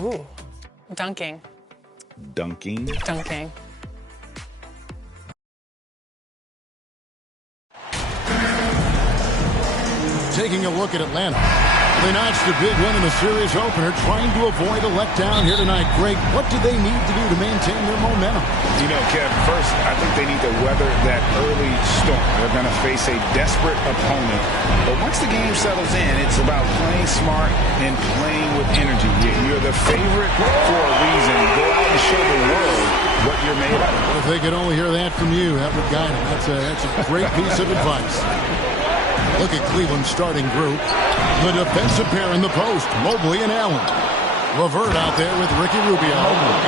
Ooh, dunking. Dunking. Dunking. Taking a look at Atlanta. They notched a big win in the series opener, trying to avoid a letdown here tonight. Greg, what do they need to do to maintain their momentum? You know, Kev, first, I think they need to weather that early storm. They're going to face a desperate opponent. But once the game settles in, it's about playing smart and playing with energy. You're the favorite for a reason. Go out and show the world what you're made of. If they could only hear that from you, that would guide them. That's a great piece of advice. Look at Cleveland's starting group. The defensive pair in the post, Mobley and Allen. LeVert out there with Ricky Rubio.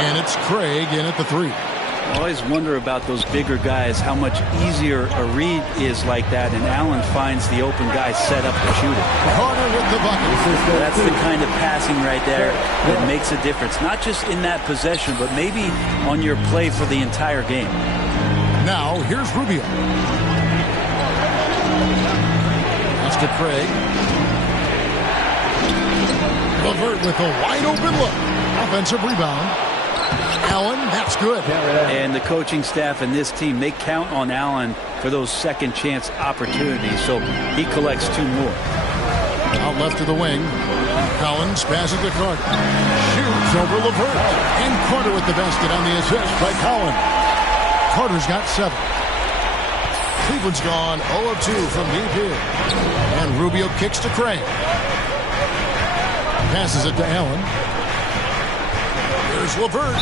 And it's Craig in at the 3. I always wonder about those bigger guys, how much easier a read is like that, and Allen finds the open guy set up to shoot it. Carter with the bucket. That's the kind of passing right there that makes a difference, not just in that possession, but maybe on your play for the entire game. Now, here's Rubio. That's to Craig. LeVert with a wide-open look. Offensive rebound. Allen, that's good. And the coaching staff and this team, they count on Allen for those second chance opportunities, so he collects 2 more. Out left to the wing. Collins passes to Carter. Shoots over LeVert. And Carter with the basket on the assist by Collins. Carter's got 7. Cleveland's gone 0 of 2 from deep here. And Rubio kicks to Craig. Passes it to Allen. Here's LeVert.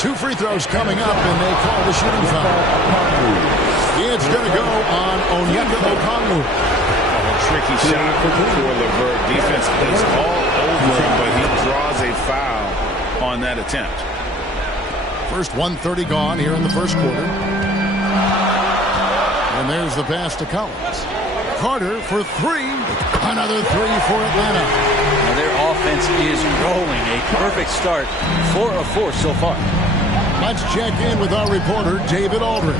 2 free throws coming up, and they call the shooting foul. It's going to go on Onyeka Okongwu. Tricky shot for LeVert. Defense is all over him, but he draws a foul on that attempt. First 1:30 gone here in the first quarter. And there's the pass to Collins. Carter for 3. Another 3 for Atlanta. Now their offense is rolling. A perfect start. 4 of 4 so far. Let's check in with our reporter, David Aldridge.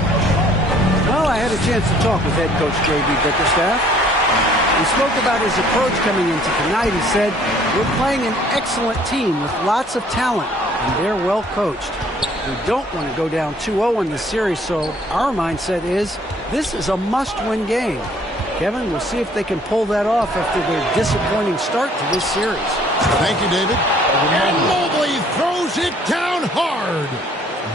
Well, I had a chance to talk with head coach J.B. Bickerstaff. He spoke about his approach coming into tonight. He said, we're playing an excellent team with lots of talent, and they're well coached. We don't want to go down 2-0 in the series, so our mindset is this is a must-win game. Kevin, we'll see if they can pull that off after their disappointing start to this series. Thank you, David. And Mobley throws it down hard.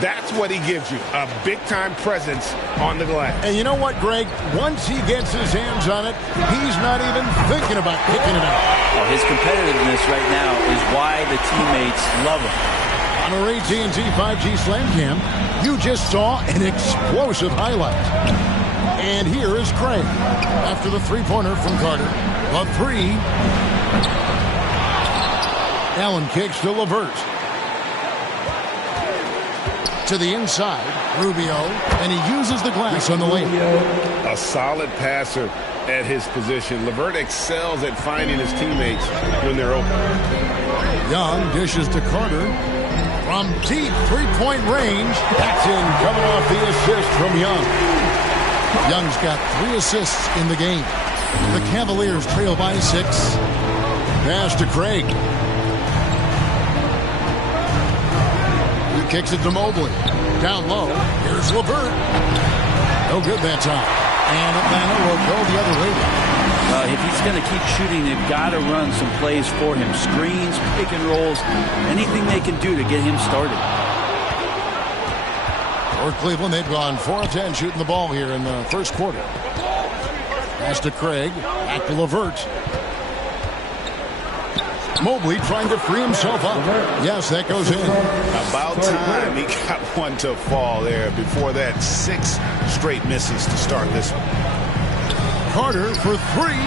That's what he gives you, a big-time presence on the glass. And you know what, Greg? Once he gets his hands on it, he's not even thinking about kicking it out. Oh, his competitiveness right now is why the teammates love him. On our AT&T 5G Slam Cam, you just saw an explosive highlight. And here is Craig after the 3-pointer from Carter. A 3. Allen kicks to LeVert. To the inside, Rubio, and he uses the glass on the lane. A solid passer at his position. LeVert excels at finding his teammates when they're open. Young dishes to Carter. From deep 3-point range, that's in, coming off the assist from Young. Young's got 3 assists in the game. The Cavaliers trail by 6. Pass to Craig. He kicks it to Mobley. Down low. Here's LeVert. No good that time. And Atlanta will go the other way. If he's going to keep shooting, they've got to run some plays for him. Screens, pick and rolls, anything they can do to get him started. For Cleveland, they've gone 4 of 10 shooting the ball here in the first quarter. Pass to Craig. Back to LeVert. Mobley trying to free himself up. Yes, that goes in. About time he got one to fall there. Before that, 6 straight misses to start this one. Carter for 3.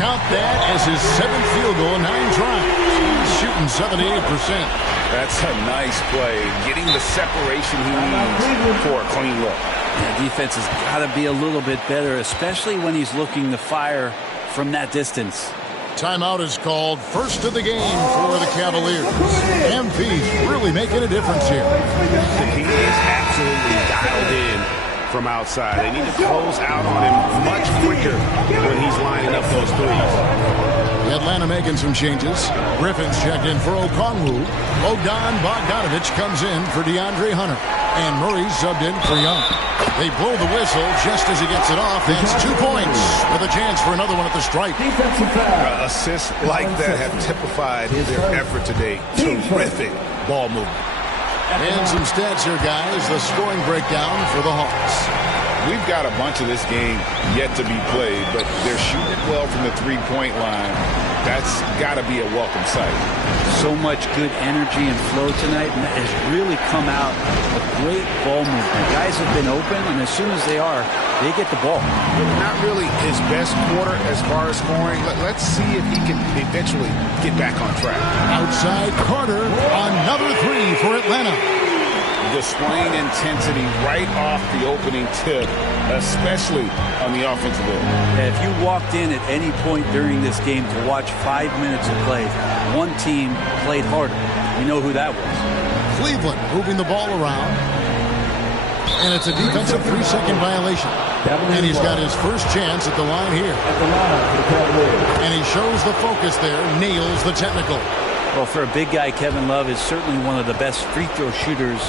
Count that as his 7th field goal in 9 tries. He's shooting 78%. That's a nice play. Getting the separation he needs for a clean look. Yeah, defense has got to be a little bit better, especially when he's looking to fire from that distance. Timeout is called. First of the game for the Cavaliers. MP's really making a difference here. He is absolutely dialed in from outside. They need to close out on him much quicker when he's lining up those threes. Atlanta making some changes. Griffin's checked in for Okongwu. Bogdanovich comes in for DeAndre Hunter. And Murray's subbed in for Young. They blow the whistle just as he gets it off. That's 2 points with a chance for another one at the stripe. Assists like that have typified their effort today. Terrific ball movement. And some stats here, guys. The scoring breakdown for the Hawks. We've got a bunch of this game yet to be played, but they're shooting well from the three-point line. That's got to be a welcome sight. So much good energy and flow tonight, and that has really come out of great ball movement. Guys have been open, and as soon as they are, they get the ball. Not really his best quarter as far as scoring. Let's see if he can eventually get back on track. Outside Carter, another three for Atlanta. Displaying intensity right off the opening tip, especially on the offensive end. If you walked in at any point during this game to watch 5 minutes of play, one team played harder. You know who that was. Cleveland moving the ball around. And it's a defensive 3-second violation. And he's got his first chance at the line here. And he shows the focus there, nails the technical. Well, for a big guy, Kevin Love is certainly one of the best free throw shooters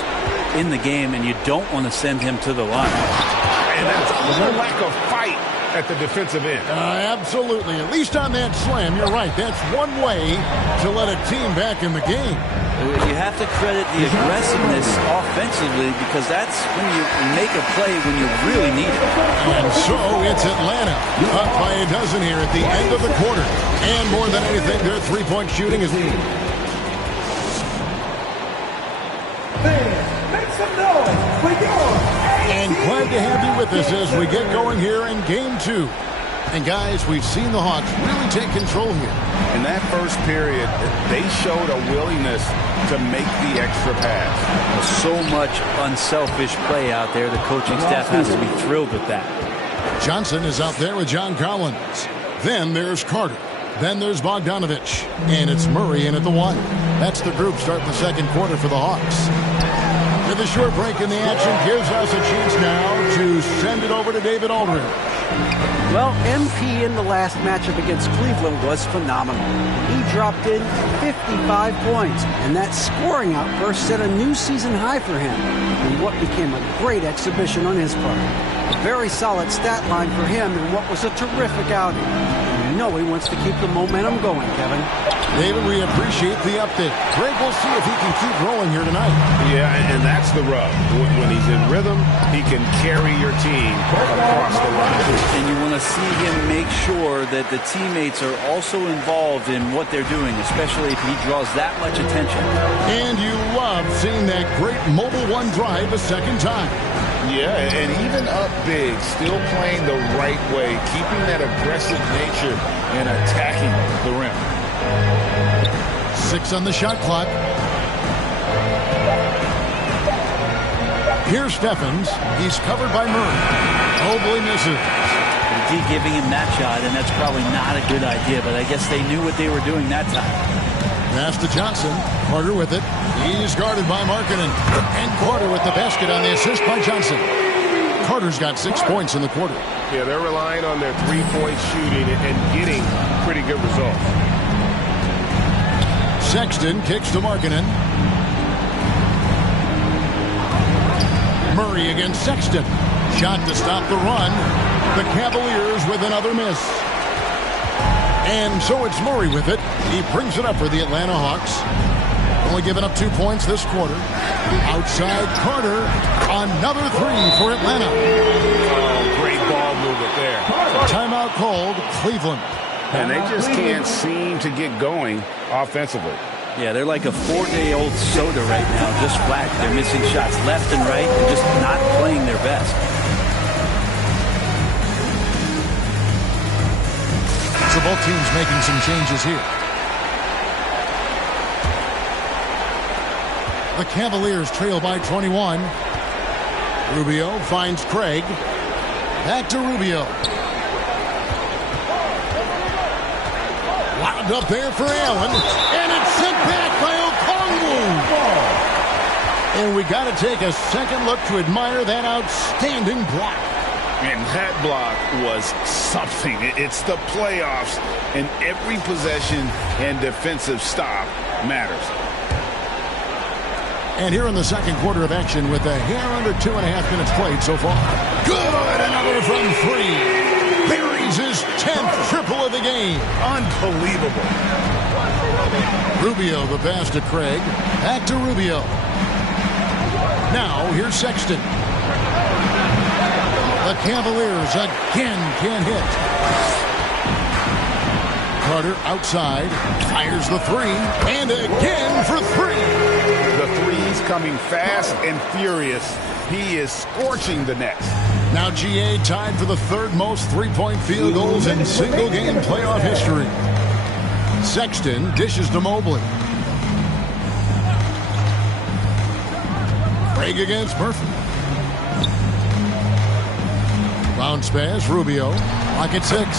in the game, and you don't want to send him to the line. And that's a little lack of fight at the defensive end. Absolutely. At least on that slam, you're right. That's one way to let a team back in the game. You have to credit the aggressiveness offensively, because that's when you make a play when you really need it. And so it's Atlanta up by a dozen here at the end of the quarter. And more than anything, their three-point shooting is leading. Make some noise for yours. And glad to have you with us as we get going here in Game 2. And guys, we've seen the Hawks really take control here. In that first period, they showed a willingness to make the extra pass. So much unselfish play out there. The coaching staff has to be thrilled with that. Johnson is out there with John Collins. Then there's Carter. Then there's Bogdanovich. And it's Murray in at the 1. That's the group starting the second quarter for the Hawks. With a short break in the action gives us a chance now to send it over to David Aldridge. Well, MP in the last matchup against Cleveland was phenomenal. He dropped in 55 points, and that scoring outburst set a new season high for him in what became a great exhibition on his part. A very solid stat line for him in what was a terrific outing. You know he wants to keep the momentum going, Kevin. David, we appreciate the update. Greg, we'll see if he can keep rolling here tonight. Yeah, and that's the rub. When he's in rhythm, he can carry your team across the line. And you want to see him make sure that the teammates are also involved in what they're doing, especially if he draws that much attention. And you love seeing that great mobile one drive a second time. Yeah, and even up big, still playing the right way, keeping that aggressive nature and attacking the rim. 6 on the shot clock. Here's Steffens. He's covered by Murray. Mobley misses. D giving him that shot, and that's probably not a good idea, but I guess they knew what they were doing that time. Pass to Johnson. Carter with it. He's guarded by Markkanen. And Carter with the basket on the assist by Johnson. Carter's got 6 points in the quarter. Yeah, they're relying on their three-point shooting and getting pretty good results. Sexton kicks to Markkanen. Murray against Sexton. Shot to stop the run. The Cavaliers with another miss. And so it's Murray with it. He brings it up for the Atlanta Hawks. Only giving up 2 points this quarter. Outside Carter. Another three for Atlanta. Oh, great ball movement there. Timeout called Cleveland. And they just can't seem to get going offensively. Yeah, they're like a 4-day-old soda right now, just flat. They're missing shots left and right and just not playing their best. So both teams making some changes here. The Cavaliers trail by 21. Rubio finds Craig. Back to Rubio. Wound up there for Allen. And it's sent back by Okongwu. And we got to take a second look to admire that outstanding block. And that block was something. It's the playoffs, and every possession and defensive stop matters. And here in the second quarter of action with a hair under 2.5 minutes played so far. Good, another from three. Buries his 10th triple of the game. Unbelievable. Rubio, the pass to Craig. Back to Rubio. Now, here's Sexton. The Cavaliers again can't hit. Carter outside. Fires the three. And again for three. The three's coming fast and furious. He is scorching the nets. Now GA tied for the third most three-point field goals in single-game playoff history. Sexton dishes to Mobley. Craig against Murphy. Bounce pass, Rubio. Pocket six.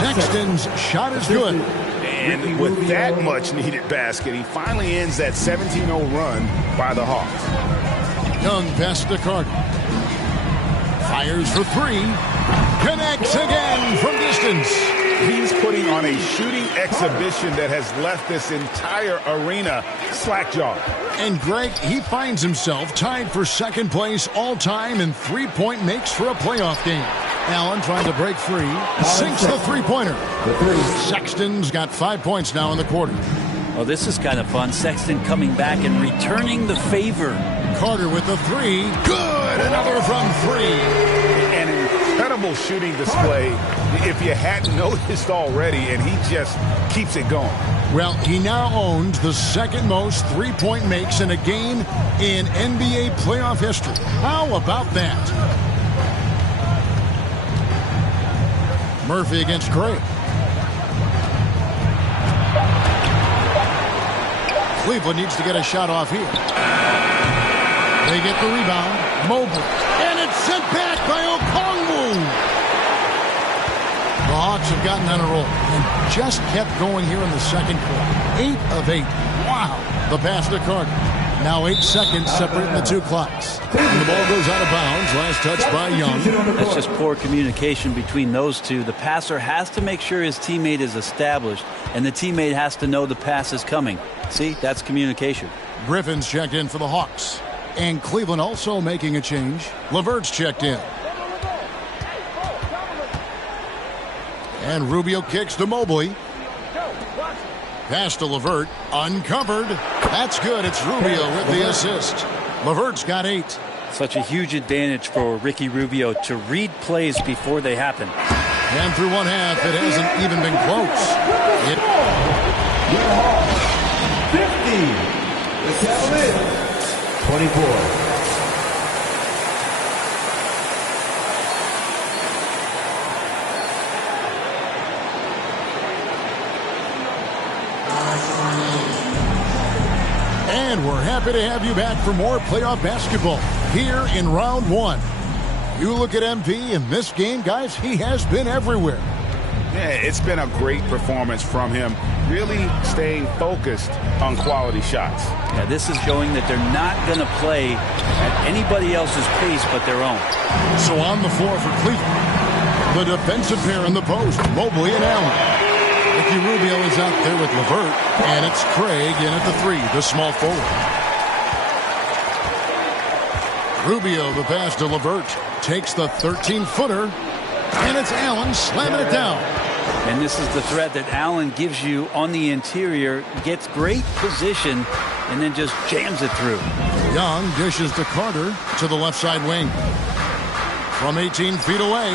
Sexton's shot is good. And with that much needed basket, he finally ends that 17-0 run by the Hawks. Young pass to Carter. Fires for three. Connects again from distance. He's putting on a shooting exhibition that has left this entire arena slack-jawed. And Greg, he finds himself tied for second place all-time in three-point makes for a playoff game. Allen trying to break free. Sinks the three-pointer. Sexton's got 5 points now in the quarter. Oh, this is kind of fun. Sexton coming back and returning the favor. Carter with the three. Good! Another from three. An incredible shooting display if you hadn't noticed already, and he just keeps it going. Well, he now owns the second most three-point makes in a game in NBA playoff history. How about that? Murphy against Craig. Cleveland needs to get a shot off here. They get the rebound. Mobley. And it's sent back by Okongwu. The Hawks have gotten on a roll and just kept going here in the second quarter. 8 of 8. Wow. The pass to Carter. Now 8 seconds separating the two clocks. And the ball goes out of bounds. Last touch by Young. That's just poor communication between those two. The passer has to make sure his teammate is established, and the teammate has to know the pass is coming. See, that's communication. Griffin's checked in for the Hawks. And Cleveland also making a change. LeVert's checked in. And Rubio kicks to Mobley. Pass to LeVert. Uncovered. That's good. It's Rubio with the assist. LeVert's got 8. Such a huge advantage for Ricky Rubio to read plays before they happen. And through one half, it hasn't even been close. 50. The Cavaliers. 24. And we're happy to have you back for more playoff basketball here in round 1. You look at MP in this game, guys, he has been everywhere. Yeah, it's been a great performance from him, really staying focused on quality shots. Yeah, this is showing that they're not going to play at anybody else's pace but their own. So on the floor for Cleveland, the defensive pair in the post, Mobley and Allen. Ricky Rubio is out there with LeVert, and it's Craig in at the 3, the small forward. Rubio, the pass to LeVert, takes the 13-footer, and it's Allen slamming it down. And this is the threat that Allen gives you on the interior, gets great position, and then just jams it through. Young dishes to Carter to the left side wing. From 18 feet away,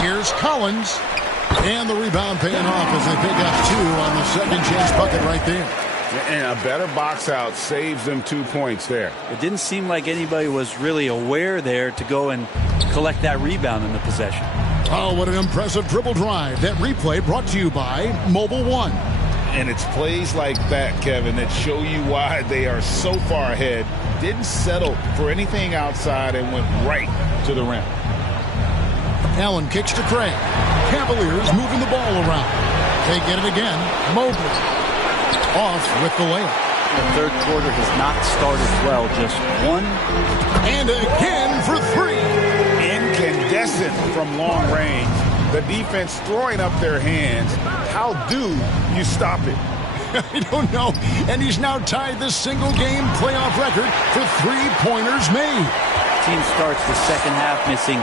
here's Collins. And the rebound paying off as they pick up 2 on the second chance bucket right there. And a better box out saves them 2 points there. It didn't seem like anybody was really aware there to go and collect that rebound in the possession. Oh, what an impressive dribble drive. That replay brought to you by Mobile One. And it's plays like that, Kevin, that show you why they are so far ahead. Didn't settle for anything outside and went right to the rim. Allen kicks to Craig. Cavaliers moving the ball around. They get it again. Mobley off with the layup. The third quarter has not started well. Just 1. And again for 3. Incandescent isn't from long range. The defense throwing up their hands. How do you stop it? I don't know. And he's now tied the single-game playoff record for three-pointers made. Team starts the second half missing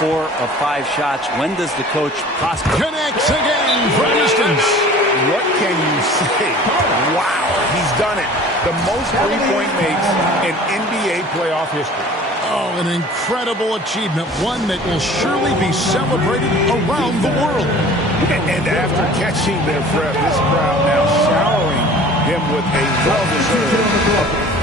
4 of 5 shots. When does the coach possibly... Connects again from distance. What can you say? Wow, he's done it. The most three-point makes in NBA playoff history. Oh, an incredible achievement, one that will surely be celebrated around the world. And after catching their breath, this crowd now showering him with a well-deserved.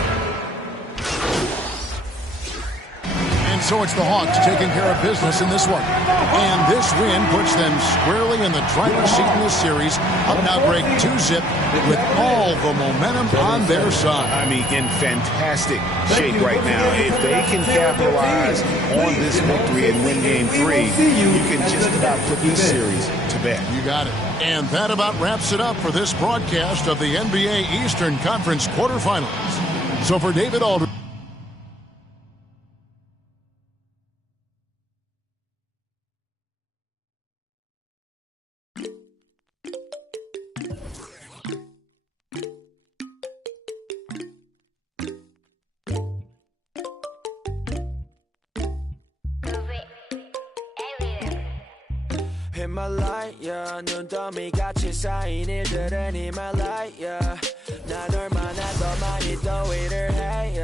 And so it's the Hawks taking care of business in this one. And this win puts them squarely in the driver's seat in this series. Up now break 2-zip with all the momentum on their side. I mean, in fantastic shape right now. If they can capitalize on this victory and win game 3, you can just about put this series to bed. You got it. And that about wraps it up for this broadcast of the NBA Eastern Conference quarterfinals. So for David Aldridge. Himalaya 눈더미 같이 쌓인 일들은 Himalaya 난 얼마나 더 많이 더 일을 해야